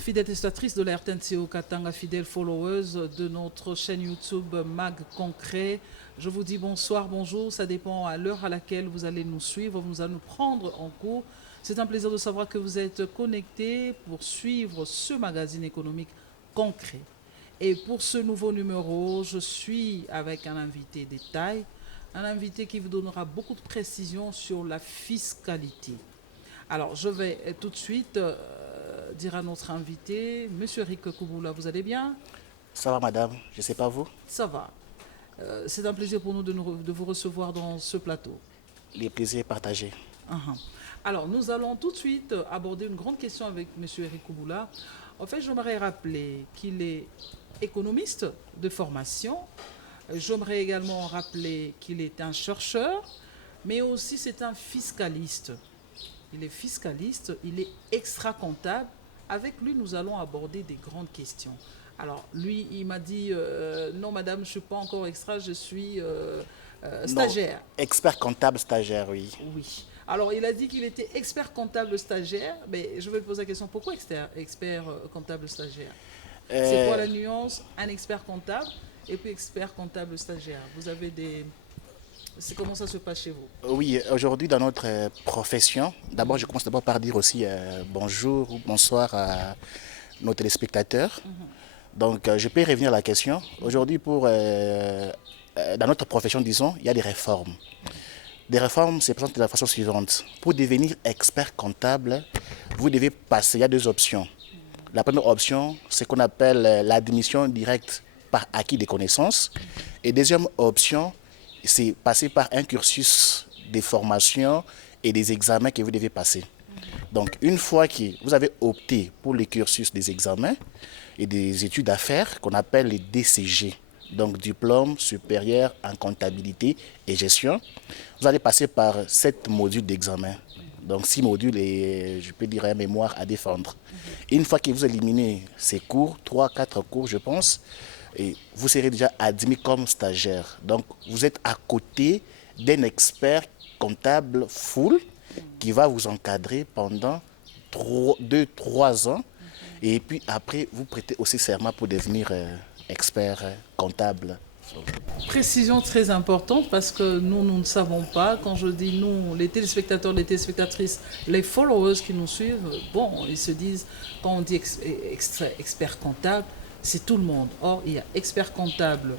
fidèles testatrices de la RTNCO Katanga, fidèles followers de notre chaîne YouTube Mag Concret, je vous dis bonsoir, bonjour, ça dépend à l'heure à laquelle vous allez nous suivre, vous allez nous prendre en cours. C'est un plaisir de savoir que vous êtes connectés pour suivre ce magazine économique concret. Et pour ce nouveau numéro, je suis avec un invité de taille, un invité qui vous donnera beaucoup de précisions sur la fiscalité. Alors, je vais tout de suite dire à notre invité, Monsieur Eric Kouboula, vous allez bien? Ça va, madame? Je ne sais pas vous. Ça va. C'est un plaisir pour nous de vous recevoir dans ce plateau. Les plaisirs partagés. Uh-huh. Alors, nous allons tout de suite aborder une grande question avec Monsieur Eric Kouboula. En fait, j'aimerais rappeler qu'il est économiste de formation. J'aimerais également rappeler qu'il est un chercheur, mais aussi c'est un fiscaliste. Il est fiscaliste, il est extra-comptable. Avec lui, nous allons aborder des grandes questions. Alors, lui, il m'a dit, non, madame, je ne suis pas encore extra, je suis stagiaire. Non, expert comptable stagiaire, oui. Oui. Alors, il a dit qu'il était expert comptable stagiaire, mais je vais lui poser la question, pourquoi expert comptable stagiaire? C'est quoi la nuance? Un expert comptable et puis expert comptable stagiaire. Vous avez des... C'est comment ça se passe chez vous? Oui, aujourd'hui dans notre profession, d'abord je commence d'abord par dire aussi bonjour ou bonsoir à nos téléspectateurs. Donc je peux revenir à la question. Aujourd'hui dans notre profession, disons, il y a des réformes. Des réformes se présentent de la façon suivante. Pour devenir expert comptable, vous devez passer, il y a deux options. La première option, c'est ce qu'on appelle l'admission directe par acquis des connaissances. Et deuxième option, c'est passer par un cursus de formation et des examens que vous devez passer. Donc, une fois que vous avez opté pour le cursus des examens et des études à faire, qu'on appelle les DCG, donc diplôme supérieur en comptabilité et gestion, vous allez passer par 7 modules d'examen. Donc 6 modules et je peux dire un mémoire à défendre. Et une fois que vous éliminez ces cours, 3-4 cours je pense, et vous serez déjà admis comme stagiaire. Donc vous êtes à côté d'un expert comptable full qui va vous encadrer pendant 2-3 ans. Et puis après, vous prêtez aussi serment pour devenir expert comptable. Précision très importante parce que nous ne savons pas. Quand je dis nous, les téléspectateurs, les téléspectatrices, les followers qui nous suivent, bon, ils se disent, quand on dit expert comptable, c'est tout le monde. Or, il y a expert comptable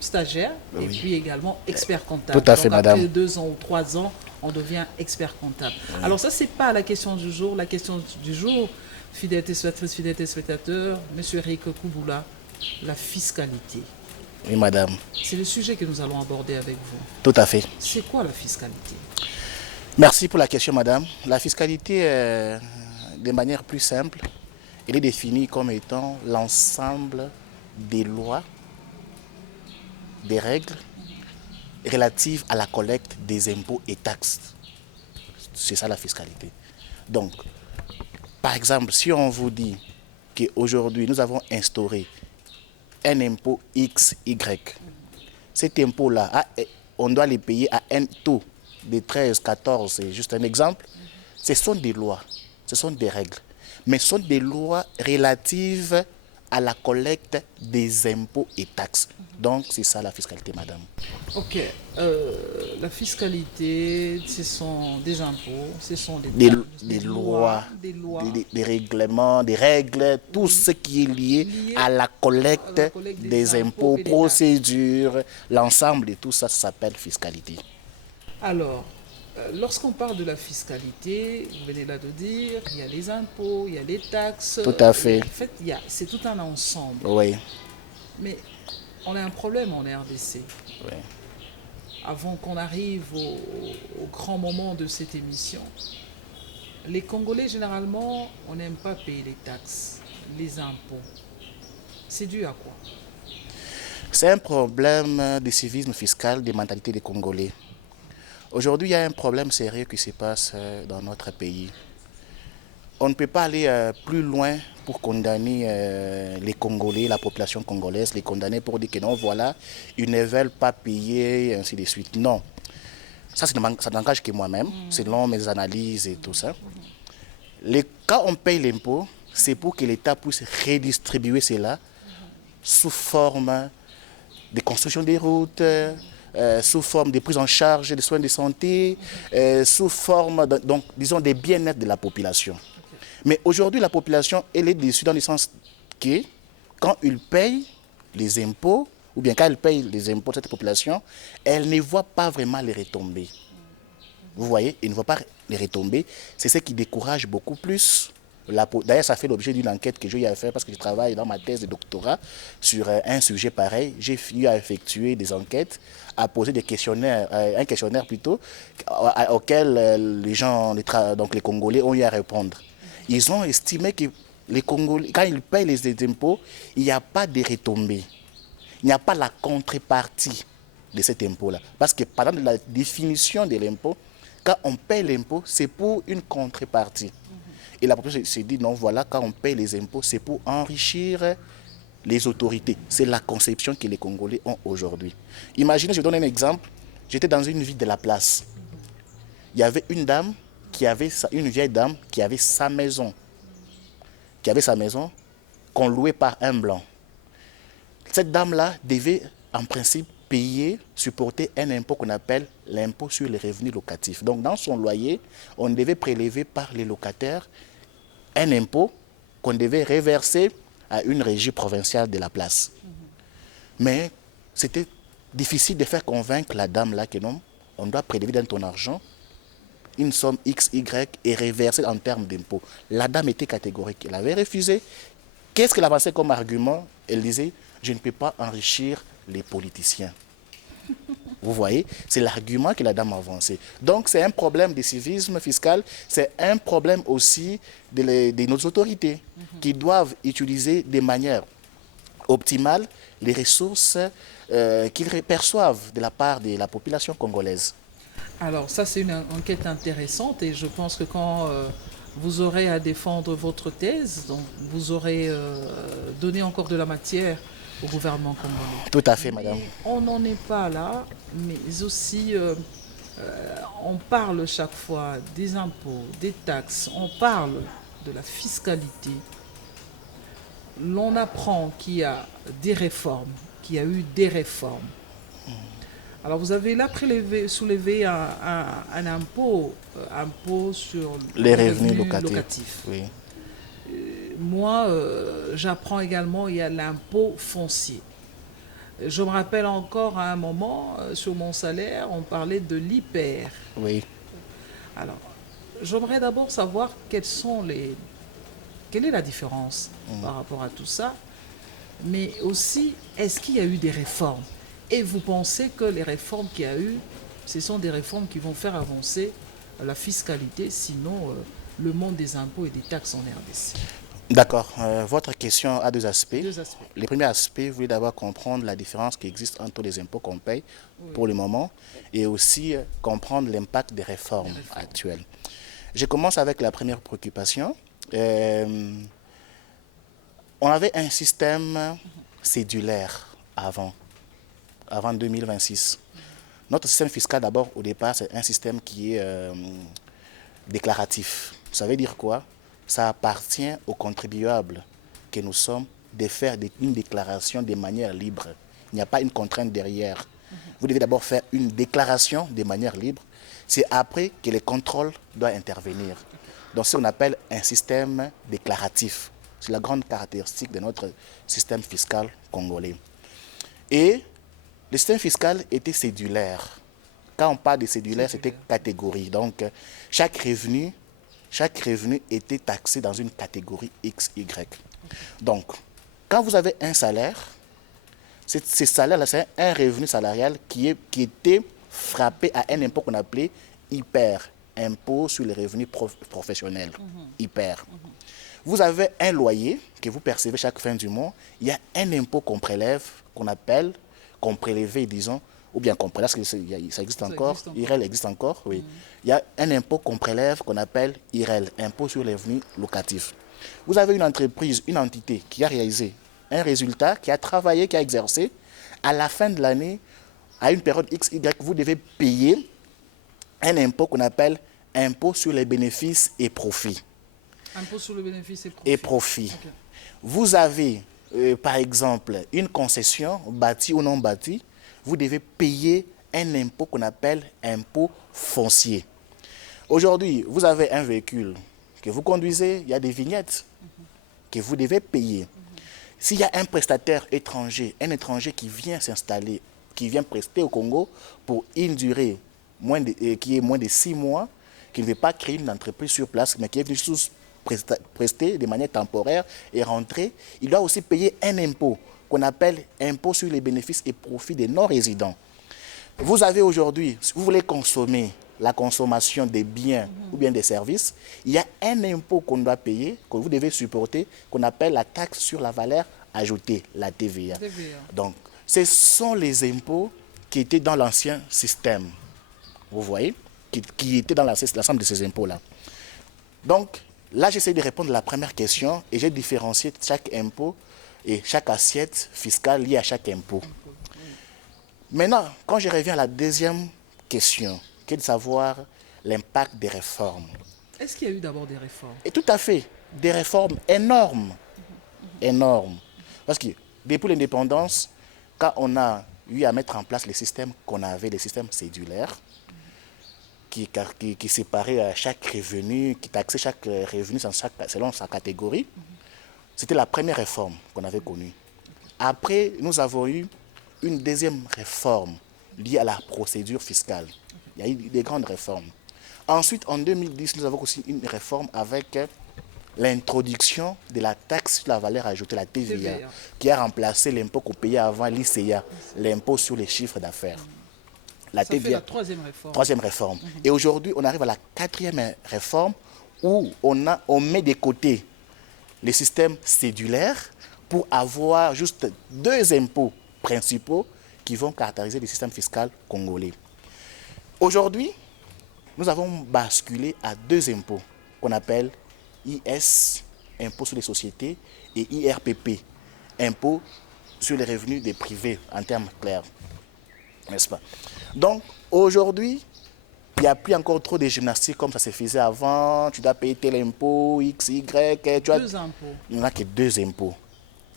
stagiaire et puis également expert comptable. Tout à fait, donc, après madame. 2 ans ou 3 ans, on devient expert comptable. Alors ça, c'est pas la question du jour. La question du jour, fidèles téléspectatrices, fidèles téléspectateurs, Monsieur Eric Kouboula, la fiscalité. Oui, madame. C'est le sujet que nous allons aborder avec vous. Tout à fait. C'est quoi la fiscalité? Merci pour la question, madame. La fiscalité, de manière plus simple, elle est définie comme étant l'ensemble des lois, des règles relatives à la collecte des impôts et taxes. C'est ça la fiscalité. Donc, par exemple, si on vous dit qu'aujourd'hui, nous avons instauré un impôt X, Y, cet impôt-là, on doit les payer à un taux de 13, 14, c'est juste un exemple. Ce sont des lois, ce sont des règles, mais ce sont des lois relatives à la collecte des impôts et taxes. Donc, c'est ça la fiscalité, madame. Ok. La fiscalité, ce sont des impôts, ce sont Des taxes, lois, des lois, des règlements, des règles, tout ce qui est lié à la collecte des impôts, et des procédures, l'ensemble de tout ça, ça s'appelle fiscalité. Alors, lorsqu'on parle de la fiscalité, vous venez là de dire, il y a les impôts, il y a les taxes. Tout à fait. En fait, c'est tout un ensemble. Oui. Mais on a un problème en RDC. Oui. Avant qu'on arrive au grand moment de cette émission, les Congolais, généralement, on n'aime pas payer les taxes, les impôts. C'est dû à quoi? C'est un problème de civisme fiscal, des mentalités des Congolais. Aujourd'hui, il y a un problème sérieux qui se passe dans notre pays. On ne peut pas aller plus loin pour condamner les Congolais, la population congolaise, les condamner pour dire que non, voilà, ils ne veulent pas payer, et ainsi de suite. Non. Ça n'engage que moi-même, selon mes analyses et tout ça. Quand on paye l'impôt, c'est pour que l'État puisse redistribuer cela sous forme de construction des routes, sous forme de prise en charge des soins de santé, sous forme, donc, disons, des bien-être de la population. Mais aujourd'hui, la population, elle est déçue dans le sens que quand ils payent les impôts, ou bien quand elle paye les impôts de cette population, elle ne voit pas vraiment les retombées. Vous voyez, ils ne voient pas les retombées. C'est ce qui décourage beaucoup plus. D'ailleurs, ça fait l'objet d'une enquête que j'ai eu à faire parce que je travaille dans ma thèse de doctorat sur un sujet pareil. J'ai eu à effectuer des enquêtes, à poser des questionnaires, un questionnaire plutôt, auquel les gens, donc les Congolais ont eu à répondre. Ils ont estimé que les Congolais, quand ils payent les impôts, il n'y a pas de retombées. Il n'y a pas la contrepartie de cet impôt-là. Parce que pendant la définition de l'impôt, quand on paye l'impôt, c'est pour une contrepartie. Et la population s'est dit, non, voilà, quand on paye les impôts, c'est pour enrichir les autorités. C'est la conception que les Congolais ont aujourd'hui. Imaginez, je vous donne un exemple. J'étais dans une ville de la place. Il y avait une dame, une vieille dame, qui avait sa maison. Qu'on louait par un blanc. Cette dame-là devait, en principe, supporter un impôt qu'on appelle l'impôt sur les revenus locatifs. Donc, dans son loyer, on devait prélever par les locataires un impôt qu'on devait reverser à une régie provinciale de la place. Mais c'était difficile de faire convaincre la dame-là que non, on doit prélever dans ton argent une somme X, Y et reverser en termes d'impôt. La dame était catégorique, elle avait refusé. Qu'est-ce qu'elle avançait comme argument? Elle disait, je ne peux pas enrichir les politiciens. Vous voyez, c'est l'argument que la dame a avancé. Donc c'est un problème de civisme fiscal, c'est un problème aussi de nos autorités qui doivent utiliser de manière optimale les ressources qu'ils perçoivent de la part de la population congolaise. Alors ça, c'est une enquête intéressante et je pense que quand vous aurez à défendre votre thèse, donc vous aurez donné encore de la matière au gouvernement congolais. Tout à fait, madame. Mais on n'en est pas là, mais aussi on parle chaque fois des impôts, des taxes, on parle de la fiscalité. L'on apprend qu'il y a des réformes, qu'il y a eu des réformes. Alors vous avez là soulevé un impôt sur les revenus locatifs. Oui. Moi, j'apprends également il y a l'impôt foncier. Je me rappelle encore à un moment, sur mon salaire, on parlait de l'IPER. Oui. Alors, j'aimerais d'abord savoir quelle est la différence par rapport à tout ça, mais aussi, est-ce qu'il y a eu des réformes? Et vous pensez que les réformes qu'il y a eu, ce sont des réformes qui vont faire avancer la fiscalité, sinon le monde des impôts et des taxes en RDC? D'accord. Votre question a deux aspects. Deux aspects. Le premier aspect, vous voulez d'abord comprendre la différence qui existe entre les impôts qu'on paye pour le moment et aussi comprendre l'impact des réformes actuelles. Je commence avec la première préoccupation. On avait un système cédulaire avant 2026. Notre système fiscal, d'abord, au départ, c'est un système qui est déclaratif. Ça veut dire quoi? Ça appartient aux contribuables que nous sommes de faire une déclaration de manière libre. Il n'y a pas une contrainte derrière. Vous devez d'abord faire une déclaration de manière libre. C'est après que les contrôles doivent intervenir. Donc, c'est ce qu'on appelle un système déclaratif. C'est la grande caractéristique de notre système fiscal congolais. Et le système fiscal était cédulaire. Quand on parle de cédulaire, c'était catégorie. Donc, chaque revenu était taxé dans une catégorie X, Y. Donc, quand vous avez un salaire, ce salaire-là, c'est un revenu salarial qui était frappé à un impôt qu'on appelait IPER, impôt sur les revenus professionnels, IPER. Vous avez un loyer que vous percevez chaque fin du mois, il y a un impôt qu'on prélève, qu'on prélevait, disons, ou bien qu'on prélève, parce que ça existe encore, IREL existe encore, oui. Il y a un impôt qu'on prélève qu'on appelle IREL, impôt sur les revenus locatifs. Vous avez une entreprise, une entité qui a réalisé un résultat, qui a travaillé, qui a exercé. À la fin de l'année, à une période X, Y, vous devez payer un impôt qu'on appelle impôt sur les bénéfices et profits. Impôt sur le bénéfice et et profit. profit. Ok. Vous avez, par exemple, une concession bâtie ou non bâtie, vous devez payer un impôt qu'on appelle impôt foncier. Aujourd'hui, vous avez un véhicule que vous conduisez, il y a des vignettes que vous devez payer. S'il y a un prestataire étranger, un étranger qui vient s'installer, qui vient prester au Congo pour une durée qui est moins de 6 mois, qui ne veut pas créer une entreprise sur place, mais qui est venu juste prester de manière temporaire et rentrer, il doit aussi payer un impôt qu'on appelle impôt sur les bénéfices et profits des non-résidents. Vous avez aujourd'hui, si vous voulez consommer la consommation des biens ou bien des services, il y a un impôt qu'on doit payer, que vous devez supporter, qu'on appelle la taxe sur la valeur ajoutée, la TVA. TVA. Donc, ce sont les impôts qui étaient dans l'ancien système, vous voyez, qui étaient dans l'ensemble de ces impôts-là. Donc, là, j'essaie de répondre à la première question et j'ai différencié chaque impôt et chaque assiette fiscale liée à chaque impôt. Maintenant, quand je reviens à la deuxième question, qui est de savoir l'impact des réformes. Est-ce qu'il y a eu d'abord des réformes? Et tout à fait, des réformes énormes, énormes. Parce que depuis l'indépendance, quand on a eu à mettre en place les systèmes qu'on avait, les systèmes cédulaires, qui séparaient chaque revenu, qui taxaient chaque revenu selon sa catégorie, c'était la première réforme qu'on avait connue. Après, nous avons eu une deuxième réforme liée à la procédure fiscale. Il y a eu des grandes réformes. Ensuite, en 2010, nous avons aussi une réforme avec l'introduction de la taxe sur la valeur ajoutée, la TVA, qui a remplacé l'impôt qu'on payait avant, l'ICA, l'impôt sur les chiffres d'affaires. Ça fait la troisième réforme. Troisième réforme. Et aujourd'hui, on arrive à la quatrième réforme où on met de côté les systèmes cédulaires pour avoir juste deux impôts principaux qui vont caractériser le système fiscal congolais. Aujourd'hui, nous avons basculé à deux impôts qu'on appelle IS, impôt sur les sociétés, et IRPP, impôt sur les revenus des privés, en termes clairs. N'est-ce pas? Donc, aujourd'hui, il n'y a plus encore trop de gymnastique comme ça se faisait avant. Tu dois payer tel impôt, X, Y. Deux impôts. Il n'y en a que deux impôts.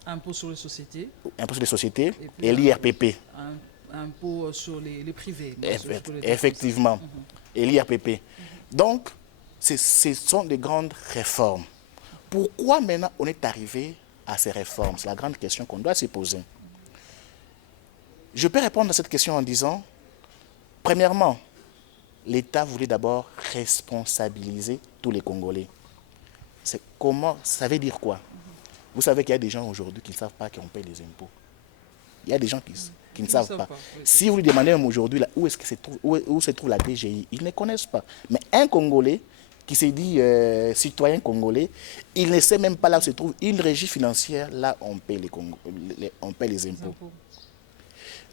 Impôt sur les sociétés. Impôt sur les sociétés et l'IRPP. Impôt sur les privés. Effectivement. Et l'IRPP. Donc, ce sont des grandes réformes. Pourquoi maintenant on est arrivé à ces réformes? C'est la grande question qu'on doit se poser. Je peux répondre à cette question en disant, premièrement, l'État voulait d'abord responsabiliser tous les Congolais. Ça veut dire quoi? Vous savez qu'il y a des gens aujourd'hui qui ne savent pas qu'on paye les impôts. Il y a des gens qui ne savent pas. Oui. Si vous lui demandez même aujourd'hui où se trouve la DGI, ils ne connaissent pas. Mais un Congolais qui se dit citoyen congolais, il ne sait même pas là où se trouve une régie financière, là on paye les impôts.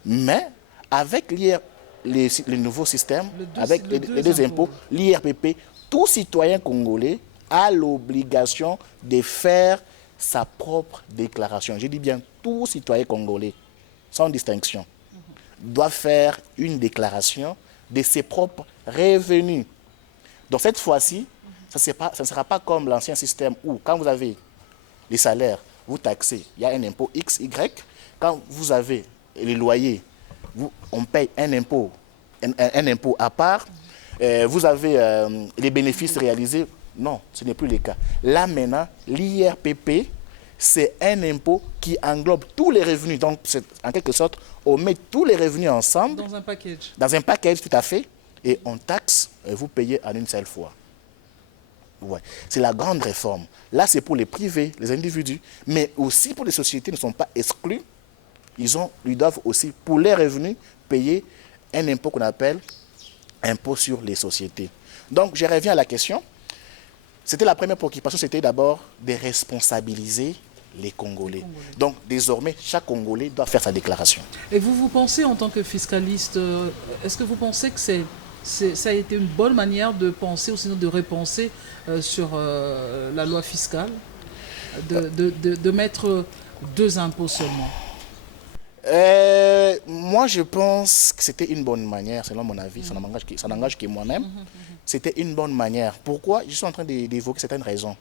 Mais avec le nouveau système, avec les deux impôts, l'IRPP, tout citoyen congolais a l'obligation de faire sa propre déclaration. Je dis bien tout citoyen congolais, sans distinction, doit faire une déclaration de ses propres revenus. Donc cette fois-ci, ça ne sera pas comme l'ancien système où quand vous avez les salaires, vous taxez, il y a un impôt X, Y. Quand vous avez les loyers, on paye un impôt à part. Vous avez les bénéfices réalisés. Non, ce n'est plus le cas. Là maintenant, l'IRPP, c'est un impôt qui englobe tous les revenus. Donc, en quelque sorte, on met tous les revenus ensemble. Dans un package. Dans un package, tout à fait. Et on taxe, vous payez en une seule fois. Ouais. C'est la grande réforme. Là, c'est pour les privés, les individus, mais aussi pour les sociétés ne sont pas exclus. Ils doivent aussi, pour les revenus, payer un impôt qu'on appelle impôt sur les sociétés. Donc, je reviens à la question. C'était la première préoccupation, c'était d'abord de responsabiliser les Congolais. Donc, désormais, chaque Congolais doit faire sa déclaration. Et vous pensez, en tant que fiscaliste, est-ce que vous pensez que ça a été une bonne manière de penser ou sinon de repenser sur la loi fiscale, de mettre deux impôts seulement? Moi, je pense que c'était une bonne manière, selon mon avis, ça n'engage que moi-même. C'était une bonne manière. Pourquoi? Je suis en train d'évoquer certaines raisons.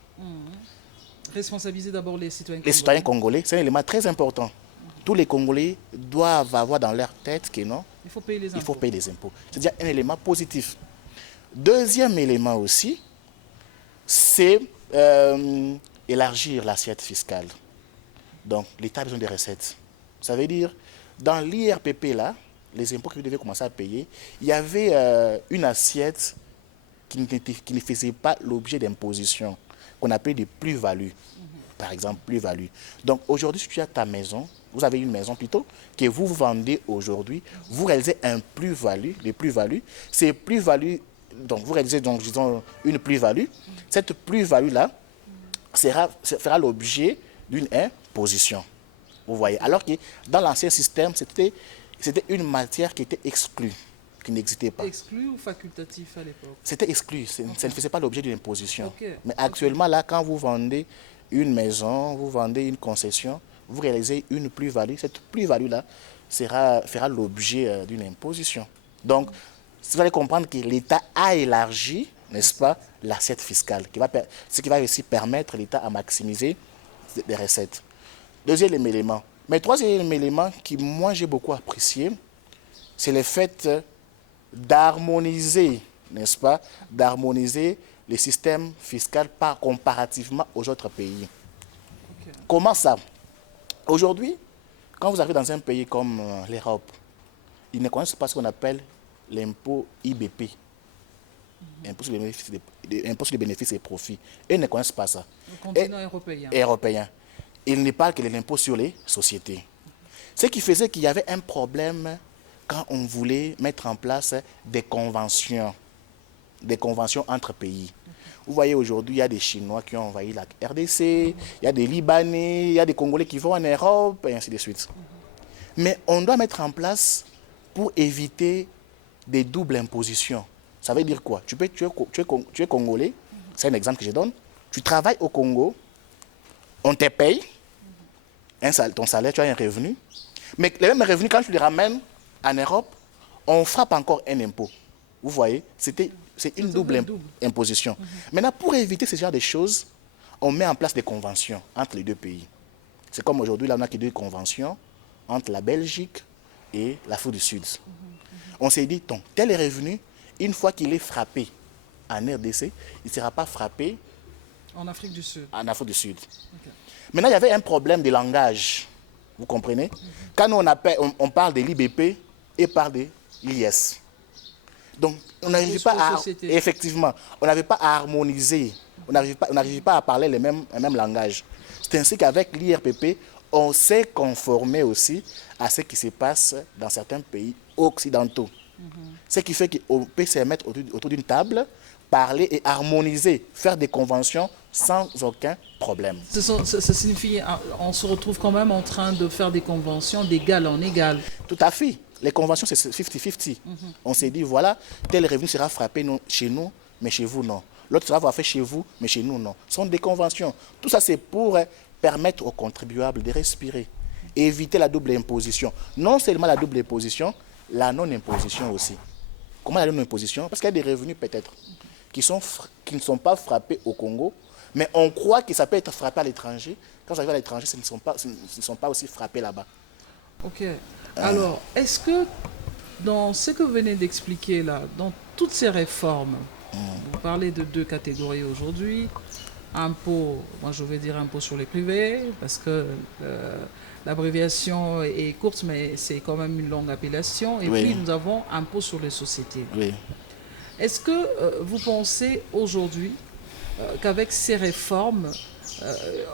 Responsabiliser d'abord les citoyens Les citoyens congolais, c'est un élément très important. Tous les Congolais doivent avoir dans leur tête que non, il faut payer les impôts. il faut payer les impôts. C'est déjà un élément positif. Deuxième élément aussi, c'est élargir l'assiette fiscale. Donc, l'État a besoin des recettes. Ça veut dire, dans l'IRPP, là, les impôts que vous devez commencer à payer, il y avait une assiette qui ne faisait pas l'objet d'imposition, qu'on appelait des plus-values. Par exemple, plus-value. Donc, aujourd'hui, si tu as ta maison, vous avez une maison plutôt, que vous vendez aujourd'hui, vous réalisez un plus-value, les plus-values. Ces plus-values, donc vous réalisez donc, disons, une plus-value. Cette plus-value-là fera l'objet d'une imposition. Vous voyez. Alors que dans l'ancien système, c'était une matière qui était exclue, qui n'existait pas. Exclu ou facultatif à l'époque? C'était exclu, ça ne faisait pas l'objet d'une imposition. Okay. Mais actuellement, là, quand vous vendez une maison, vous vendez une concession, vous réalisez une plus-value. Cette plus-value-là fera l'objet d'une imposition. Donc, vous allez comprendre que l'État a élargi, n'est-ce pas, l'assiette fiscale, ce qui va aussi permettre l'État à maximiser les recettes. Deuxième élément. Mais troisième élément qui, moi, j'ai beaucoup apprécié, c'est le fait d'harmoniser, n'est-ce pas, d'harmoniser les systèmes fiscaux comparativement aux autres pays. Okay. Comment ça? Aujourd'hui, quand vous arrivez dans un pays comme l'Europe, ils ne connaissent pas ce qu'on appelle l'impôt IBP, impôt sur les bénéfices et profits. Ils ne connaissent pas ça. Le continent européen. Européen. Ils ne parlent que de l'impôt sur les sociétés. Ce qui faisait qu'il y avait un problème quand on voulait mettre en place des conventions entre pays. Vous voyez, aujourd'hui, il y a des Chinois qui ont envahi la RDC, il y a des Libanais, il y a des Congolais qui vont en Europe, et ainsi de suite. Mais on doit mettre en place pour éviter des doubles impositions. Ça veut dire quoi? Tu es Congolais, c'est un exemple que je donne, tu travailles au Congo, on te paye, ton salaire, tu as un revenu, mais les mêmes revenus, quand tu les ramènes en Europe, on frappe encore un impôt. Vous voyez, c'est une double imposition. Maintenant, pour éviter ce genre de choses, on met en place des conventions entre les deux pays. C'est comme aujourd'hui, là, on a deux conventions entre la Belgique et l'Afrique du Sud. On s'est dit, tel est revenu, une fois qu'il est frappé en RDC, il ne sera pas frappé en Afrique du Sud. En Afrique du Sud. Okay. Maintenant, il y avait un problème de langage. Vous comprenez? Quand nous, on parle de l'IBP et parle de l'IS. Donc, on n'arrive pas à... Effectivement, on n'avait pas à harmoniser. On n'arrive pas à parler le même langage. C'est ainsi qu'avec l'IRPP, on s'est conformé aussi à ce qui se passe dans certains pays occidentaux. Ce qui fait qu'on peut se mettre autour d'une table, parler et harmoniser, faire des conventions sans aucun problème. Ça signifie qu'on se retrouve quand même en train de faire des conventions d'égal en égal. Tout à fait. Les conventions, c'est 50-50. On s'est dit, voilà, tel revenu sera frappé chez nous, mais chez vous, non. L'autre sera fait chez vous, mais chez nous, non. Ce sont des conventions. Tout ça, c'est pour permettre aux contribuables de respirer, éviter la double imposition. Non seulement la double imposition, la non-imposition aussi. Comment la non-imposition? Parce qu'il y a des revenus peut-être qui ne sont pas frappés au Congo, mais on croit que ça peut être frappé à l'étranger. Quand ça arrive à l'étranger, ce ne sont pas aussi frappés là-bas. Ok. Alors, est-ce que dans ce que vous venez d'expliquer là, dans toutes ces réformes, vous parlez de deux catégories aujourd'hui, impôt, moi je vais dire impôt sur les privés, parce que l'abréviation est courte, mais c'est quand même une longue appellation, et puis nous avons impôt sur les sociétés. Oui. Est-ce que vous pensez aujourd'hui qu'avec ces réformes,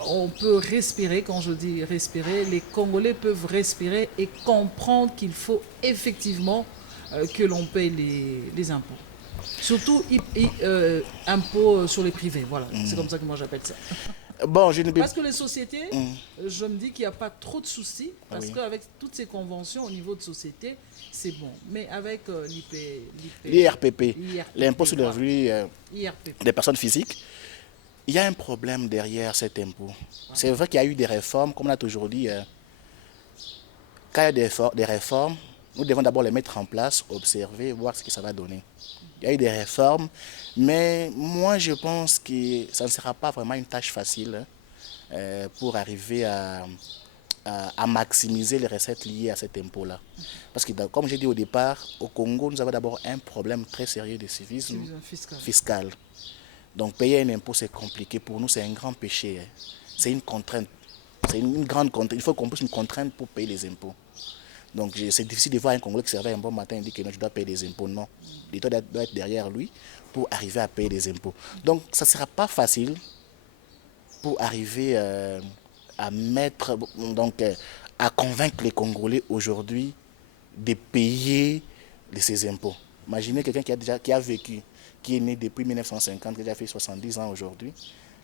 on peut respirer? Quand je dis respirer, les Congolais peuvent respirer et comprendre qu'il faut effectivement que l'on paye les impôts. Surtout impôts sur les privés, voilà, c'est comme ça que moi j'appelle ça. Bon, parce que les sociétés, je me dis qu'il n'y a pas trop de soucis, parce qu'avec toutes ces conventions au niveau de société, c'est bon. Mais avec l'IRPP, l'impôt sur le revenu des personnes physiques, il y a un problème derrière cet impôt. C'est vrai qu'il y a eu des réformes, comme on a toujours dit. quand il y a des réformes, nous devons d'abord les mettre en place, observer, voir ce que ça va donner. Il y a eu des réformes, mais moi je pense que ça ne sera pas vraiment une tâche facile pour arriver à maximiser les recettes liées à cet impôt-là. Parce que comme j'ai dit au départ, au Congo, nous avons d'abord un problème très sérieux de civisme fiscal. Donc payer un impôt, c'est compliqué. Pour nous, c'est un grand péché. C'est une contrainte. C'est une grande contrainte. Il faut qu'on puisse une contrainte pour payer les impôts. Donc c'est difficile de voir un Congolais qui se réveille un bon matin et dit que non, je dois payer des impôts. Non. L'État doit être derrière lui pour arriver à payer des impôts. Donc ça ne sera pas facile pour arriver à mettre, à convaincre les Congolais aujourd'hui de payer ces impôts. Imaginez quelqu'un qui a vécu, qui est né depuis 1950, qui a fait 70 ans aujourd'hui.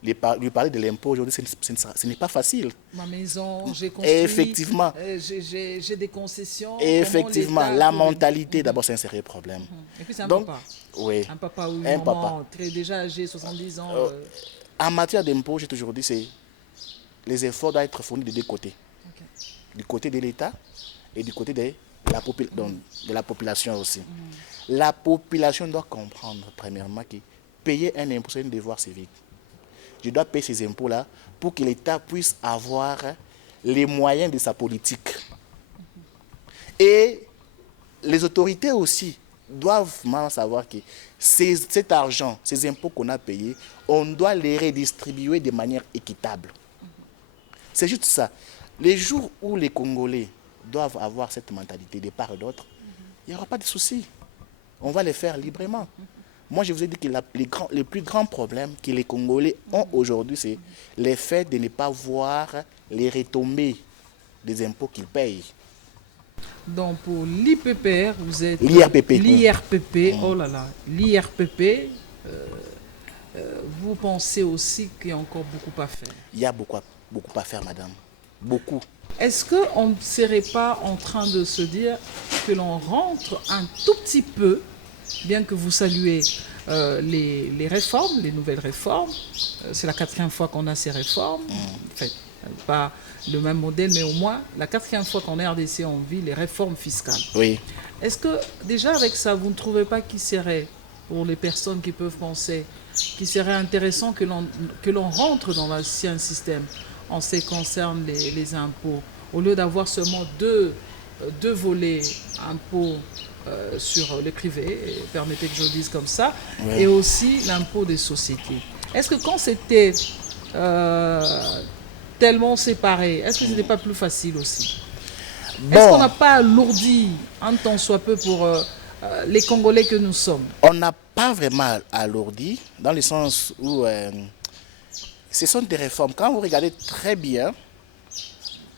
Lui parler de l'impôt aujourd'hui, ce n'est pas facile. Ma maison, j'ai construit. Effectivement. J'ai des concessions. Effectivement, la mentalité, d'abord, c'est un sérieux problème. Et puis c'est un Donc, papa. Oui. Un papa ou une maman déjà âgé, 70 ans. En matière d'impôt, j'ai toujours dit, les efforts doivent être fournis de deux côtés. Okay. Du côté de l'État et du côté de la population aussi. La population doit comprendre, premièrement, que payer un impôt, c'est un devoir civique. Je dois payer ces impôts-là pour que l'État puisse avoir les moyens de sa politique. Et les autorités aussi doivent savoir que cet argent, ces impôts qu'on a payés, on doit les redistribuer de manière équitable. C'est juste ça. Les jours où les Congolais doivent avoir cette mentalité de part et d'autre, il n'y aura pas de souci. On va les faire librement. Moi, je vous ai dit que les plus grands problèmes que les Congolais ont aujourd'hui, c'est le fait de ne pas voir les retombées des impôts qu'ils payent. Donc, pour l'IPPR, vous êtes... L'IRPP. Oh là là, l'IRPP, vous pensez aussi qu'il y a encore beaucoup à faire? Il y a beaucoup à faire, madame. Beaucoup. Est-ce qu'on ne serait pas en train de se dire que l'on rentre un tout petit peu, bien que vous saluez les réformes, les nouvelles réformes, c'est la 4e fois qu'on a ces réformes, en fait, pas le même modèle, mais au moins la 4e fois qu'en RDC on vit les réformes fiscales. Oui. Est-ce que déjà avec ça, vous ne trouvez pas qu'il serait, pour les personnes qui peuvent penser, qu'il serait intéressant que l'on rentre dans l'ancien système en ce qui concerne les impôts, au lieu d'avoir seulement deux volets, impôts sur les privés, permettez que je le dise comme ça, oui, et aussi l'impôt des sociétés. Est-ce que quand c'était tellement séparé, est-ce que ce n'était pas plus facile aussi? Bon. Est-ce qu'on n'a pas alourdi un tant soit peu pour les Congolais que nous sommes? On n'a pas vraiment alourdi, dans le sens où ce sont des réformes. Quand vous regardez très bien,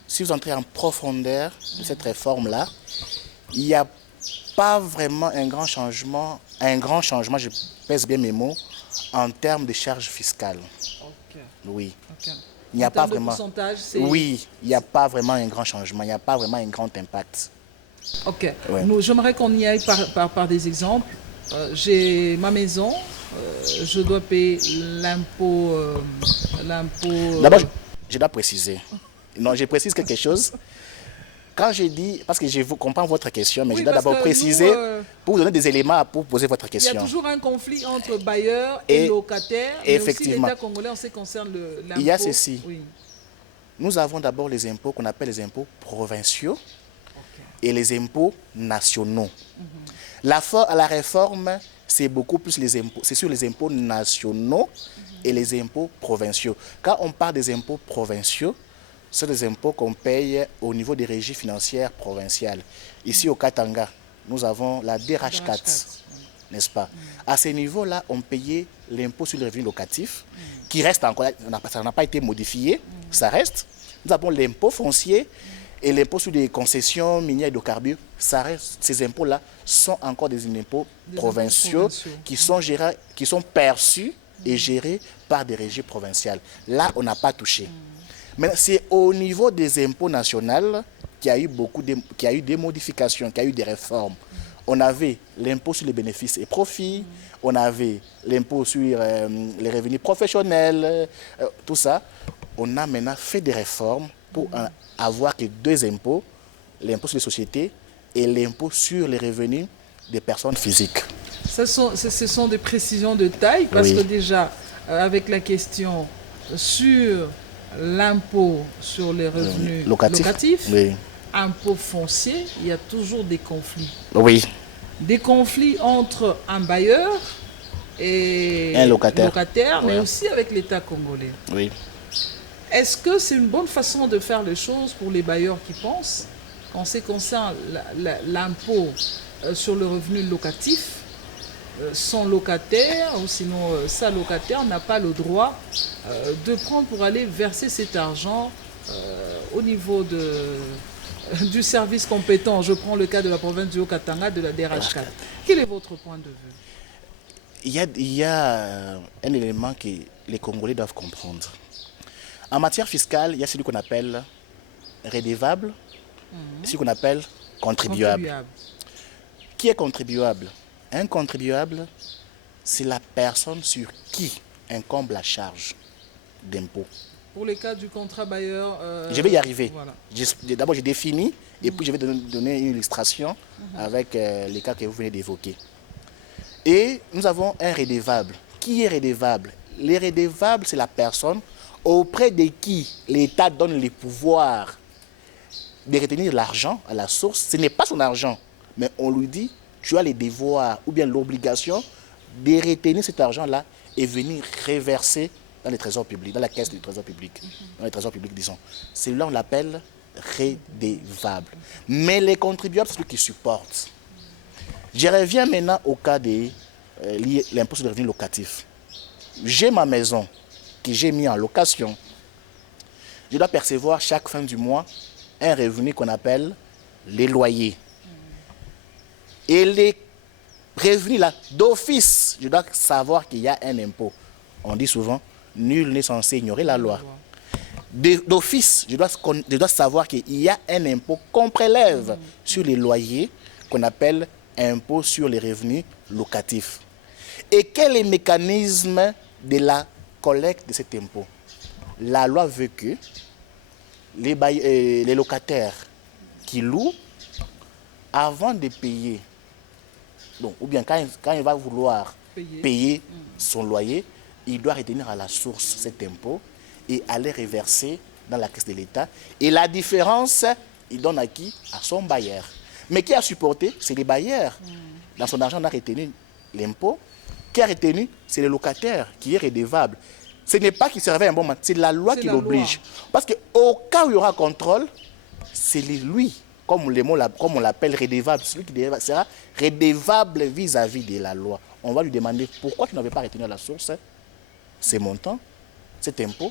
si vous entrez en profondeur de cette réforme-là, il n'y a pas vraiment un grand changement, je pèse bien mes mots, en termes de charges fiscales. Okay. Oui. Okay. Il n'y a pas vraiment. Oui, il n'y a pas vraiment un grand changement, il n'y a pas vraiment un grand impact. Ok. Ouais. J'aimerais qu'on y aille par des exemples. J'ai ma maison, je dois payer l'impôt. D'abord, je dois préciser. Non, je précise quelque chose. Quand j'ai dit, parce que je vous comprends votre question, mais oui, je dois d'abord préciser pour vous donner des éléments pour poser votre question. Il y a toujours un conflit entre bailleurs et locataires, mais effectivement, aussi l'État congolais en ce qui concerne l'impôt. Il y a ceci. Oui. Nous avons d'abord les impôts qu'on appelle les impôts provinciaux et les impôts nationaux. La réforme, c'est beaucoup plus les impôts, c'est sur les impôts nationaux et les impôts provinciaux. Quand on parle des impôts provinciaux, c'est des impôts qu'on paye au niveau des régies financières provinciales. Ici au Katanga, nous avons la DRH4, n'est-ce pas? À ce niveau-là, on payait l'impôt sur le revenu locatif, qui reste encore, ça n'a pas été modifié, ça reste. Nous avons l'impôt foncier et l'impôt sur les concessions minières et d'hydrocarbures, ça reste. Ces impôts-là sont encore des impôts provinciaux qui sont perçus et gérés par des régies provinciales. Là, on n'a pas touché. Mais c'est au niveau des impôts nationaux qu'il y a eu des modifications, qu'il y a eu des réformes. On avait l'impôt sur les bénéfices et profits, on avait l'impôt sur les revenus professionnels, tout ça. On a maintenant fait des réformes pour avoir que deux impôts l'impôt sur les sociétés et l'impôt sur les revenus des personnes physiques. Ce sont des précisions de taille parce Oui. que déjà, avec la question sur l'impôt sur les revenus locatifs, Oui. impôt foncier, il y a toujours des conflits. Oui. Des conflits entre un bailleur et Un locataire. mais Ouais. aussi avec l'État congolais. Oui. Est-ce que c'est une bonne façon de faire les choses pour les bailleurs qui pensent en ce qui concerne l'impôt sur le revenu locatif? Son locataire ou sinon sa locataire n'a pas le droit de prendre pour aller verser cet argent au niveau du service compétent. Je prends le cas de la province du Haut-Katanga, de la DRH4. Quel est votre point de vue? Il y a un élément que les Congolais doivent comprendre. En matière fiscale, il y a celui qu'on appelle redevable, celui qu'on appelle contribuable. Qui est contribuable? Un contribuable, c'est la personne sur qui incombe la charge d'impôt. Pour les cas du contrat bailleur... Je vais y arriver. Voilà. D'abord, j'ai défini et puis je vais donner une illustration avec les cas que vous venez d'évoquer. Et nous avons un redevable. Qui est redevable? Les redevables, c'est la personne auprès de qui l'État donne les pouvoirs de retenir l'argent à la source. Ce n'est pas son argent, mais on lui dit, tu as les devoirs ou bien l'obligation de retenir cet argent-là et venir reverser dans les trésors publics, dans la caisse du trésor public, dans les trésors publics, disons. Celui-là, on l'appelle redevable. Mais les contribuables, c'est ceux qui supportent. Je reviens maintenant au cas de l'impôt sur le revenu locatif. J'ai ma maison que j'ai mis en location. Je dois percevoir chaque fin du mois un revenu qu'on appelle les loyers. Et les revenus là, d'office, je dois savoir qu'il y a un impôt. On dit souvent, nul n'est censé ignorer la loi. D'office, je dois savoir qu'il y a un impôt qu'on prélève sur les loyers qu'on appelle impôt sur les revenus locatifs. Et quel est le mécanisme de la collecte de cet impôt? La loi veut que les locataires qui louent, avant de payer, donc, ou bien quand il va vouloir payer son loyer, il doit retenir à la source cet impôt et aller reverser dans la caisse de l'État. Et la différence, il donne à qui? À son bailleur. Mais qui a supporté? C'est les bailleurs. Dans son argent, on a retenu l'impôt. Qui a retenu? C'est le locataire qui est redevable. Ce n'est pas qu'il servait un bon matin, c'est la loi qui l'oblige. Parce qu'au cas où il y aura contrôle, c'est lui, comme on l'appelle redevable, celui qui sera redevable vis-à-vis de la loi. On va lui demander pourquoi tu n'avais pas retenu à la source ces montants, cet impôt.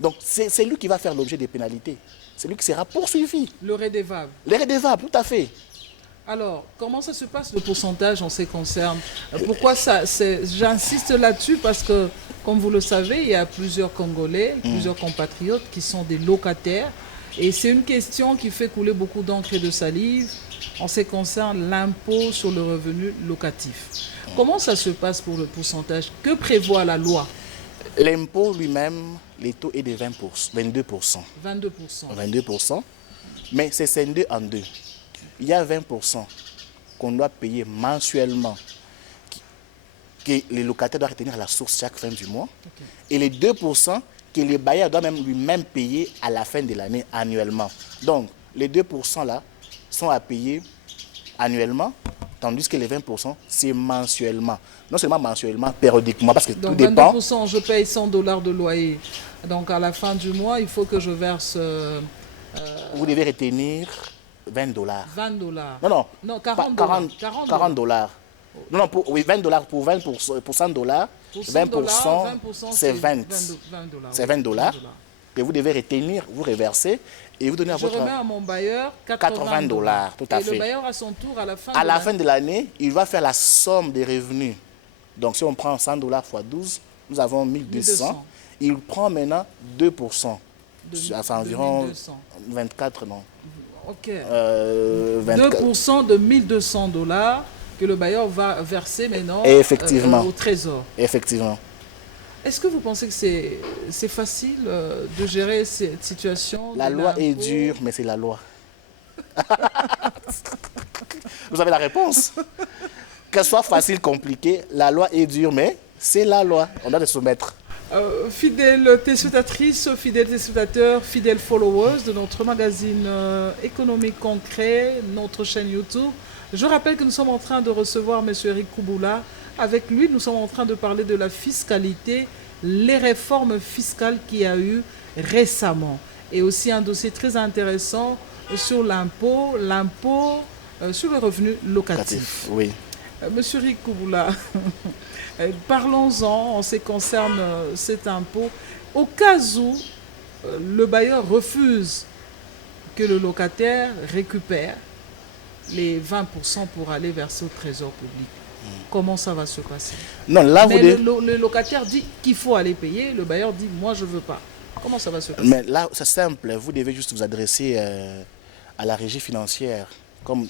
Donc c'est lui qui va faire l'objet des pénalités. C'est lui qui sera poursuivi. Le redevable. Le redevable, tout à fait. Alors, comment ça se passe le pourcentage en ce qui concerne? Pourquoi j'insiste là-dessus parce que, comme vous le savez, il y a plusieurs Congolais, plusieurs compatriotes qui sont des locataires. Et c'est une question qui fait couler beaucoup d'encre et de salive en ce qui concerne l'impôt sur le revenu locatif. Comment ça se passe pour le pourcentage? Que prévoit la loi? L'impôt lui-même, le taux est de 22%. 22%. 22%. Mais c'est scindé en deux. Il y a 20% qu'on doit payer mensuellement, que les locataires doivent retenir à la source chaque fin du mois. Okay. Et les 2% que les bailleurs doivent lui-même payer à la fin de l'année annuellement. Donc, les 2% là sont à payer annuellement, tandis que les 20%, c'est mensuellement. Non seulement mensuellement, périodiquement, parce que donc, tout dépend. 22%, je paye $100 de loyer. Donc, à la fin du mois, il faut que je verse... vous devez retenir $20. $20. Non, $40. $40. Non, oui, $20 pour 20%, pour $100, 20%, c'est 20. C'est $20 que vous devez retenir, vous reverser et vous donner à votre... Je remets à mon bailleur $80, tout à fait. Et le bailleur, à son tour, à la fin de l'année, il va faire la somme des revenus. Donc, si on prend $100 x 12, nous avons 1200. Il prend maintenant 2%. C'est environ 24, non. Ok. 2% de $1200 que le bailleur va verser maintenant au trésor. Effectivement. Est-ce que vous pensez que c'est facile de gérer cette situation? La loi est dure, mais c'est la loi. Vous avez la réponse. Qu'elle soit facile, compliquée, la loi est dure, mais c'est la loi. On doit se soumettre. Fidèles téléspectatrices, fidèles téléspectateurs, fidèles followers de notre magazine économique concret, notre chaîne YouTube. Je rappelle que nous sommes en train de recevoir M. Eric Kouboula. Avec lui, nous sommes en train de parler de la fiscalité, les réformes fiscales qu'il y a eu récemment. Et aussi un dossier très intéressant sur l'impôt sur le revenu locatif. Oui. Monsieur Eric Kouboula, parlons-en en ce qui concerne cet impôt. Au cas où le bailleur refuse que le locataire récupère les 20% pour aller verser au trésor public, comment ça va se passer? Non, là, mais le locataire dit qu'il faut aller payer, le bailleur dit moi je ne veux pas. Comment ça va se passer? Mais là, c'est simple, vous devez juste vous adresser à la régie financière. Comme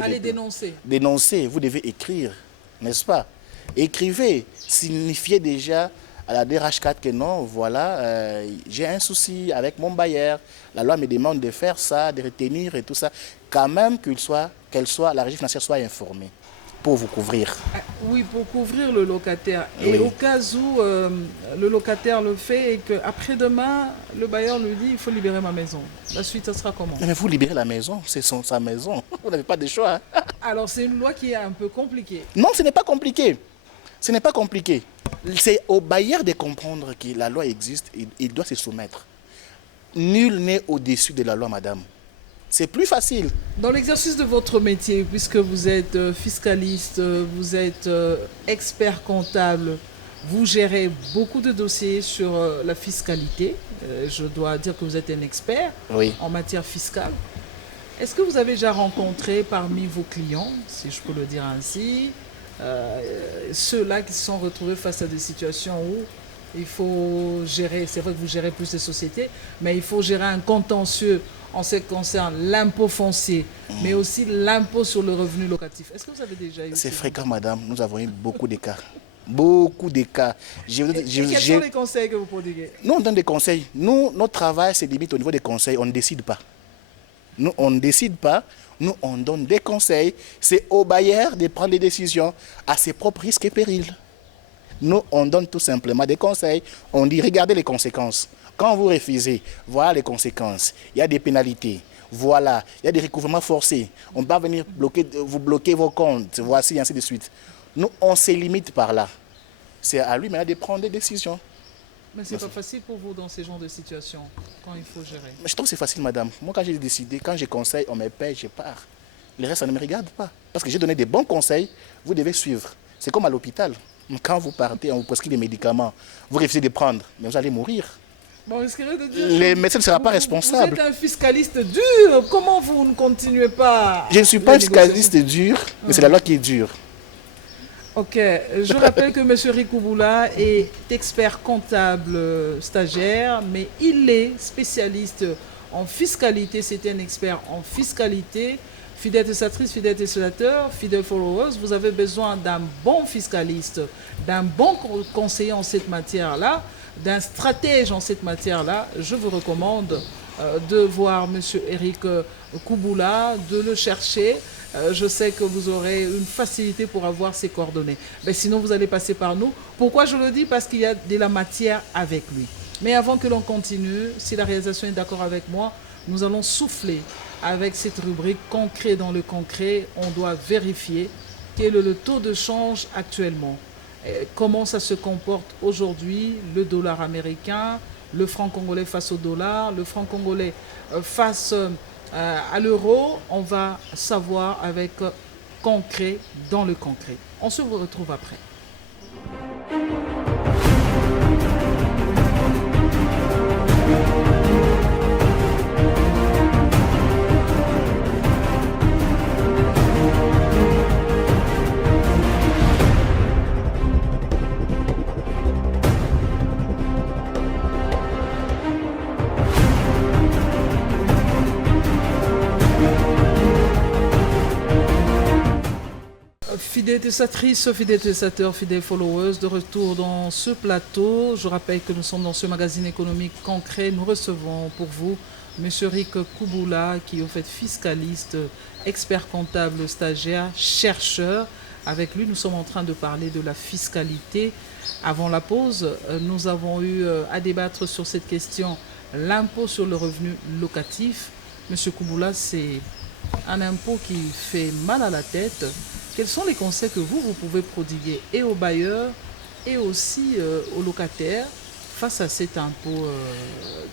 allez dénoncer. Dénoncer, vous devez écrire, n'est-ce pas? Écrivez, signifiez déjà à la DRH4 que non, voilà, j'ai un souci avec mon bailleur, la loi me demande de faire ça, de retenir et tout ça, quand même la régie financière soit informée pour vous couvrir. Oui, pour couvrir le locataire. Et oui. Au cas où le locataire le fait et qu'après-demain, le bailleur lui dit il faut libérer ma maison. La suite, ça sera comment? Mais vous libérez la maison, c'est sa maison. Vous n'avez pas de choix. Alors, c'est une loi qui est un peu compliquée. Non, ce n'est pas compliqué. Ce n'est pas compliqué. C'est au bailleur de comprendre que la loi existe et il doit se soumettre. Nul n'est au-dessus de la loi, madame. C'est plus facile. Dans l'exercice de votre métier, puisque vous êtes fiscaliste, vous êtes expert comptable, vous gérez beaucoup de dossiers sur la fiscalité. Je dois dire que vous êtes un expert en matière fiscale. Est-ce que vous avez déjà rencontré parmi vos clients, si je peux le dire ainsi, ceux-là qui se sont retrouvés face à des situations où il faut gérer, c'est vrai que vous gérez plus de sociétés, mais il faut gérer un contentieux en ce qui concerne l'impôt foncier, mais aussi l'impôt sur le revenu locatif. Est-ce que vous avez déjà eu? C'est fréquent, madame. Nous avons eu beaucoup de cas. Beaucoup de cas. Quels sont les conseils que vous prodiguez? Nous, on donne des conseils. Nous, notre travail se limite au niveau des conseils. On ne décide pas. Nous, on ne décide pas. Nous, on donne des conseils. C'est au bailleur de prendre des décisions à ses propres risques et périls. Nous, on donne tout simplement des conseils. On dit, regardez les conséquences. Quand vous refusez, voilà les conséquences. Il y a des pénalités. Voilà. Il y a des recouvrements forcés. On va venir vous bloquer vos comptes. Voici, ainsi de suite. Nous, on se limite par là. C'est à lui maintenant de prendre des décisions. Mais ce n'est pas facile pour vous dans ces genres de situations, quand il faut gérer. Mais je trouve que c'est facile, madame. Moi, quand j'ai décidé, quand je conseille, on me paye, je pars. Le reste, ça ne me regarde pas. Parce que j'ai donné des bons conseils, vous devez suivre. C'est comme à l'hôpital. Quand vous partez, on vous prescrit des médicaments. Vous refusez de prendre, mais vous allez mourir. Bon, de dire, les médecins ne seront pas responsables. Vous êtes un fiscaliste dur. Comment vous ne continuez pas? Je ne suis pas un fiscaliste dur, mais c'est la loi qui est dure. Ok, je rappelle que M. Eric Kouboula est expert comptable stagiaire, mais il est spécialiste en fiscalité. C'est un expert en fiscalité. Fidèles téléspectatrices, fidèles téléspectateurs, fidèles followers, vous avez besoin d'un bon fiscaliste, d'un bon conseiller en cette matière-là, d'un stratège en cette matière-là. Je vous recommande de voir M. Eric Kouboula, de le chercher. Je sais que vous aurez une facilité pour avoir ses coordonnées. Mais sinon, vous allez passer par nous. Pourquoi je le dis? Parce qu'il y a de la matière avec lui. Mais avant que l'on continue, si la réalisation est d'accord avec moi, nous allons souffler avec cette rubrique concret dans le concret. On doit vérifier quel est le taux de change actuellement. Comment ça se comporte aujourd'hui, le dollar américain, le franc congolais face au dollar, le franc congolais face à l'euro. On va savoir avec concret dans le concret. On se retrouve après. Fidèles téléspectatrices, fidèles téléspectateurs, fidèles followers, de retour dans ce plateau. Je rappelle que nous sommes dans ce magazine économique concret. Nous recevons pour vous Monsieur Rick Kouboula, qui est au fait fiscaliste, expert comptable, stagiaire, chercheur. Avec lui, nous sommes en train de parler de la fiscalité. Avant la pause, nous avons eu à débattre sur cette question, l'impôt sur le revenu locatif. Monsieur Kouboula, c'est un impôt qui fait mal à la tête. Quels sont les conseils que vous pouvez prodiguer et aux bailleurs et aussi aux locataires face à cet impôt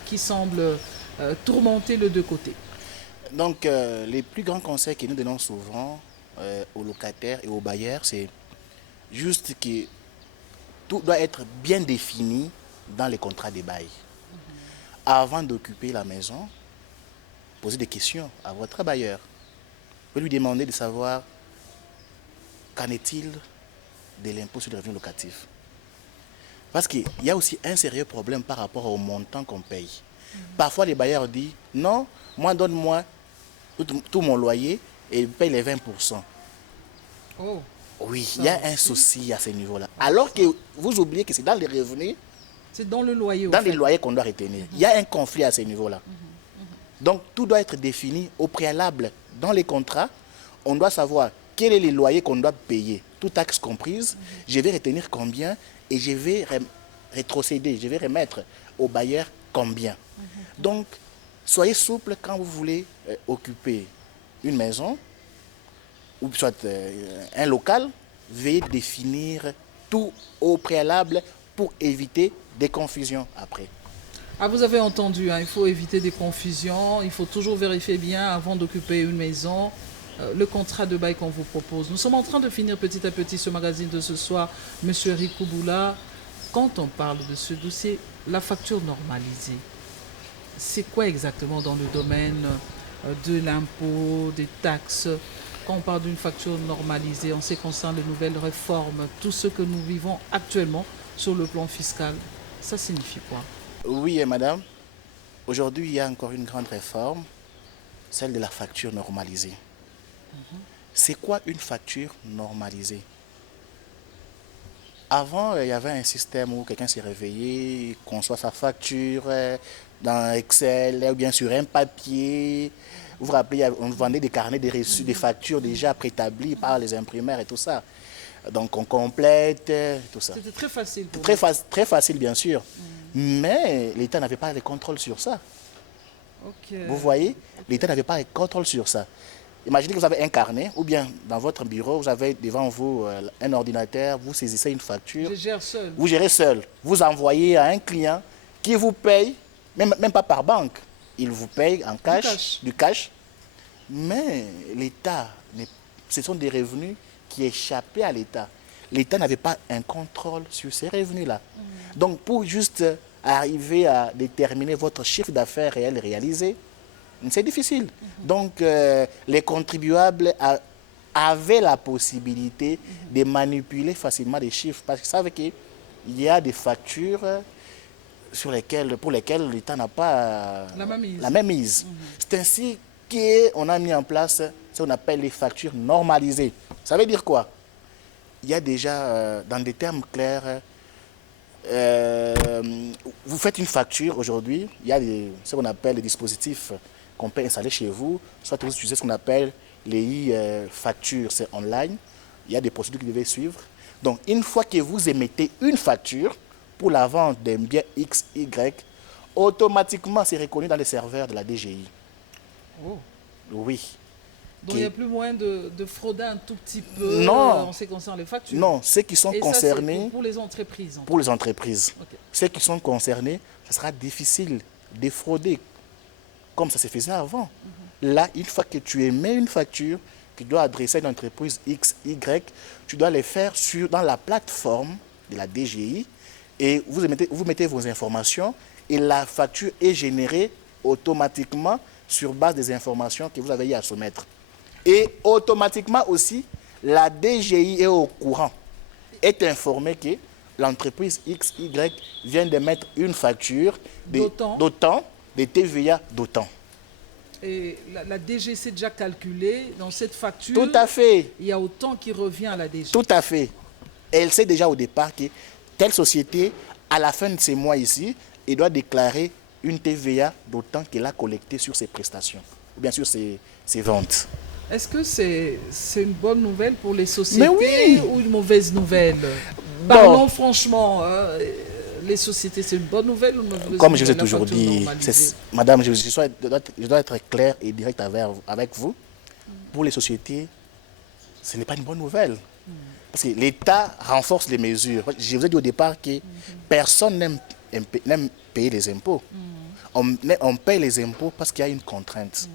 qui semble tourmenter les deux côtés? Donc, les plus grands conseils que nous donnons souvent aux locataires et aux bailleurs, c'est juste que tout doit être bien défini dans les contrats de bail. Avant d'occuper la maison, posez des questions à votre bailleur. Vous pouvez lui demander de savoir qu'en est-il de l'impôt sur le revenu locatif. Parce qu'il y a aussi un sérieux problème par rapport au montant qu'on paye. Parfois, les bailleurs disent, non, moi, donne-moi tout mon loyer et il paye les 20%. Oh. Oui, il y a un souci à ce niveau-là. Alors que vous oubliez que c'est dans les revenus, c'est dans le loyer, dans les loyers qu'on doit retenir. Il y a un conflit à ce niveau-là. Donc, tout doit être défini au préalable. Dans les contrats, on doit savoir quel est le loyer qu'on doit payer, toute taxe comprise, je vais retenir combien et je vais rétrocéder, je vais remettre au bailleur combien. Donc, soyez souple quand vous voulez occuper une maison ou soit un local, veuillez définir tout au préalable pour éviter des confusions après. Ah, vous avez entendu, hein, il faut éviter des confusions, il faut toujours vérifier bien avant d'occuper une maison le contrat de bail qu'on vous propose. Nous sommes en train de finir petit à petit ce magazine de ce soir. Monsieur Rick Kouboula, quand on parle de ce dossier, la facture normalisée, c'est quoi exactement dans le domaine de l'impôt, des taxes? Quand on parle d'une facture normalisée en ce qui concerne les nouvelles réformes, tout ce que nous vivons actuellement sur le plan fiscal, ça signifie quoi? Oui, madame. Aujourd'hui, il y a encore une grande réforme, celle de la facture normalisée. C'est quoi une facture normalisée? Avant, il y avait un système où quelqu'un s'est réveillé, il conçoit sa facture dans Excel ou bien sur un papier. Vous vous rappelez, on vendait des carnets de reçus, des factures déjà préétablies par les imprimeurs et tout ça. Donc on complète, tout ça. C'était très facile pour Très facile, bien sûr. Mais l'État n'avait pas de contrôle sur ça. Vous voyez, l'État n'avait pas de contrôle sur ça. Imaginez que vous avez un carnet, ou bien dans votre bureau, vous avez devant vous un ordinateur, vous saisissez une facture. Je gère seul. Vous gérez seul. Vous envoyez à un client qui vous paye, même pas par banque. Il vous paye en cash, du cash. Mais l'État, ce sont des revenus qui échappaient à l'État. L'État n'avait pas un contrôle sur ces revenus-là. Donc, pour juste arriver à déterminer votre chiffre d'affaires réel réalisé, c'est difficile. Donc, les contribuables avaient la possibilité de manipuler facilement les chiffres parce qu'ils savaient qu'il y a des factures pour lesquelles l'État n'a pas la même mise. C'est ainsi qu'on a mis en place ce qu'on appelle les factures normalisées. Ça veut dire quoi? Il y a déjà, dans des termes clairs, vous faites une facture aujourd'hui, il y a ce qu'on appelle les dispositifs qu'on peut installer chez vous, soit vous utilisez ce qu'on appelle les e-factures, c'est online, il y a des procédures que vous devez suivre. Donc, une fois que vous émettez une facture pour la vente d'un bien X, Y, automatiquement, c'est reconnu dans les serveurs de la DGI. Oh. Oui. Donc, il n'y a plus moyen de frauder un tout petit peu en ce qui concerne les factures. Non, ceux qui sont concernés... Ça, pour les entreprises. Pour les entreprises. Okay. Ceux qui sont concernés, ce sera difficile de frauder comme ça se faisait avant. Là, une fois que tu émets une facture qui doit adresser à une entreprise X, Y, tu dois les faire dans la plateforme de la DGI et vous mettez vos informations et la facture est générée automatiquement sur base des informations que vous avez eu à soumettre. Et automatiquement aussi, la DGI est au courant, est informée que l'entreprise XY vient de mettre une facture d'autant, de TVA d'autant. Et la DGC déjà calculé dans cette facture. Tout à fait. Il y a autant qui revient à la DGC. Tout à fait. Elle sait déjà au départ que telle société, à la fin de ces mois ici, elle doit déclarer une TVA d'autant qu'elle a collecté sur ses prestations, ou bien sur ses ventes. Est-ce que c'est une bonne nouvelle pour les sociétés oui. ou une mauvaise nouvelle? Bon. Parlons franchement, les sociétés, c'est une bonne nouvelle ou une mauvaise nouvelle? Comme je vous ai toujours dit, madame, je dois être clair et direct avec vous. Pour les sociétés, ce n'est pas une bonne nouvelle. Parce que l'État renforce les mesures. Je vous ai dit au départ que personne n'aime payer les impôts. On paye les impôts parce qu'il y a une contrainte.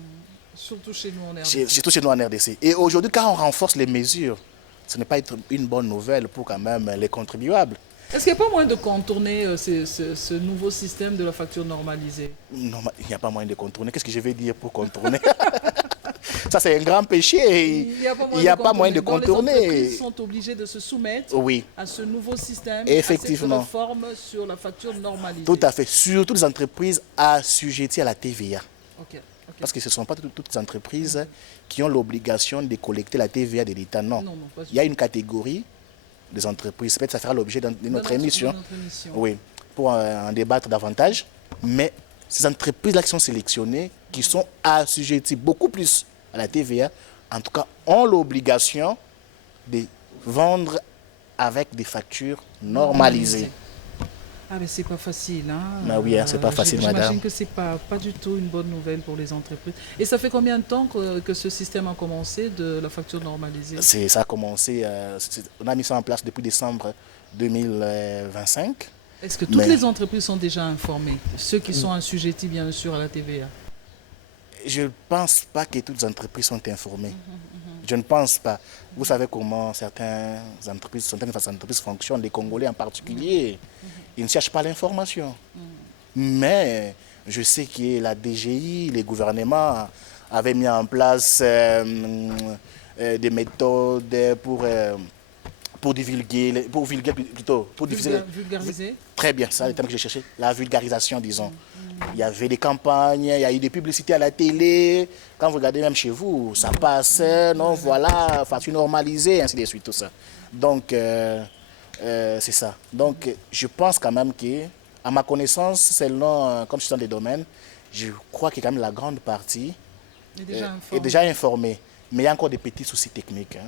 Surtout chez nous en RDC. Surtout chez nous en RDC. Et aujourd'hui, quand on renforce les mesures, ce n'est pas une bonne nouvelle pour quand même les contribuables. Est-ce qu'il n'y a pas moyen de contourner ce nouveau système de la facture normalisée? Non, il n'y a pas moyen de contourner. Qu'est-ce que je vais dire pour contourner? Ça, c'est un grand péché. Il n'y a pas moyen de contourner. Les entreprises sont obligées de se soumettre à ce nouveau système, effectivement, à cette réforme sur la facture normalisée. Tout à fait. Surtout les entreprises assujetties à la TVA. Okay. Parce que ce ne sont pas toutes les entreprises qui ont l'obligation de collecter la TVA de l'État. Non. Il y a une catégorie des entreprises. Peut-être que ça fera l'objet de notre émission. Oui, pour en débattre davantage. Mais ces entreprises-là qui sont sélectionnées, qui sont assujetties beaucoup plus à la TVA, en tout cas, ont l'obligation de vendre avec des factures normalisées. Ah, mais c'est pas facile, hein? Ah oui, c'est pas facile, madame. J'imagine que c'est pas du tout une bonne nouvelle pour les entreprises. Et ça fait combien de temps que ce système a commencé, de la facture normalisée? Ça a commencé, on a mis ça en place depuis décembre 2025. Est-ce que toutes les entreprises sont déjà informées? Ceux qui sont assujettis, bien sûr, à la TVA? Je ne pense pas que toutes les entreprises sont informées. Je ne pense pas. Vous savez comment certaines entreprises fonctionnent, les Congolais en particulier. Ils ne cherchent pas l'information. Mais je sais que la DGI, les gouvernements avaient mis en place des méthodes pour divulguer, vulgariser. Très bien, c'est le terme que j'ai cherché, la vulgarisation, disons. Il y avait des campagnes, il y a eu des publicités à la télé. Quand vous regardez même chez vous, ça passe, non, voilà, facture normalisée, ainsi de suite, tout ça. Donc, c'est ça. Donc, je pense quand même que, à ma connaissance, selon, comme je suis dans des domaines, je crois que quand même la grande partie est déjà informée. Mais il y a encore des petits soucis techniques.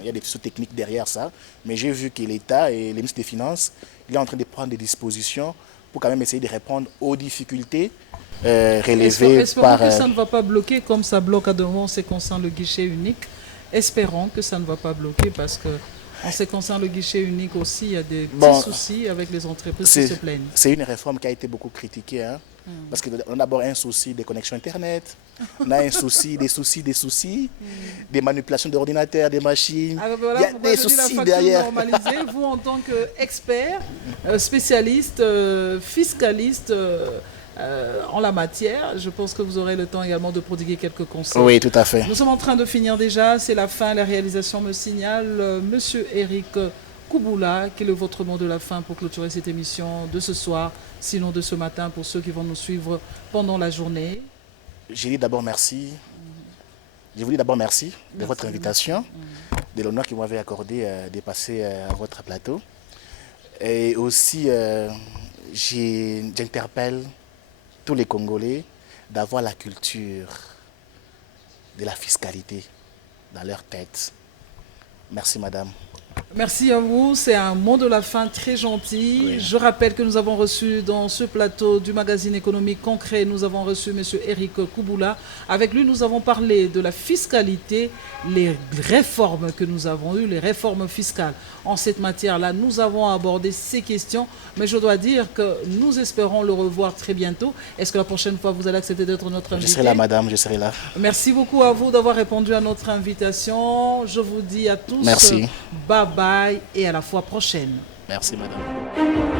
Il y a des soucis techniques derrière ça. Mais j'ai vu que l'État et les ministres des Finances, il est en train de prendre des dispositions pour quand même essayer de répondre aux difficultés relevées Espérons que ça ne va pas bloquer comme ça bloque à devant en ce qui concerne le guichet unique. Espérons que ça ne va pas bloquer parce que en ce qui concerne le guichet unique aussi, il y a des petits soucis avec les entreprises qui se plaignent. C'est une réforme qui a été beaucoup critiquée. Parce qu'on a d'abord un souci des connexions Internet, on a un souci, des manipulations d'ordinateurs, des machines. Alors voilà, il y a des soucis derrière. Vous, en tant qu'expert, spécialiste, fiscaliste en la matière, je pense que vous aurez le temps également de prodiguer quelques conseils. Oui, tout à fait. Nous sommes en train de finir déjà, c'est la fin, la réalisation me signale. Monsieur Eric Kouboula, quel est votre mot de la fin pour clôturer cette émission de ce soir, sinon de ce matin pour ceux qui vont nous suivre pendant la journée? Je dis d'abord merci. Je vous dis d'abord merci de votre invitation, de l'honneur que vous m'avez accordé de passer à votre plateau. Et aussi, j'interpelle tous les Congolais d'avoir la culture de la fiscalité dans leur tête. Merci, madame. Merci à vous, c'est un mot de la fin très gentil. Oui. Je rappelle que nous avons reçu dans ce plateau du magazine économique concret, nous avons reçu M. Eric Kouboula. Avec lui, nous avons parlé de la fiscalité, les réformes que nous avons eues, les réformes fiscales. En cette matière-là, nous avons abordé ces questions, mais je dois dire que nous espérons le revoir très bientôt. Est-ce que la prochaine fois, vous allez accepter d'être notre invité? Je serai là, madame, je serai là. Merci beaucoup à vous d'avoir répondu à notre invitation. Je vous dis à tous, merci. Bye bye et à la fois prochaine. Merci, madame.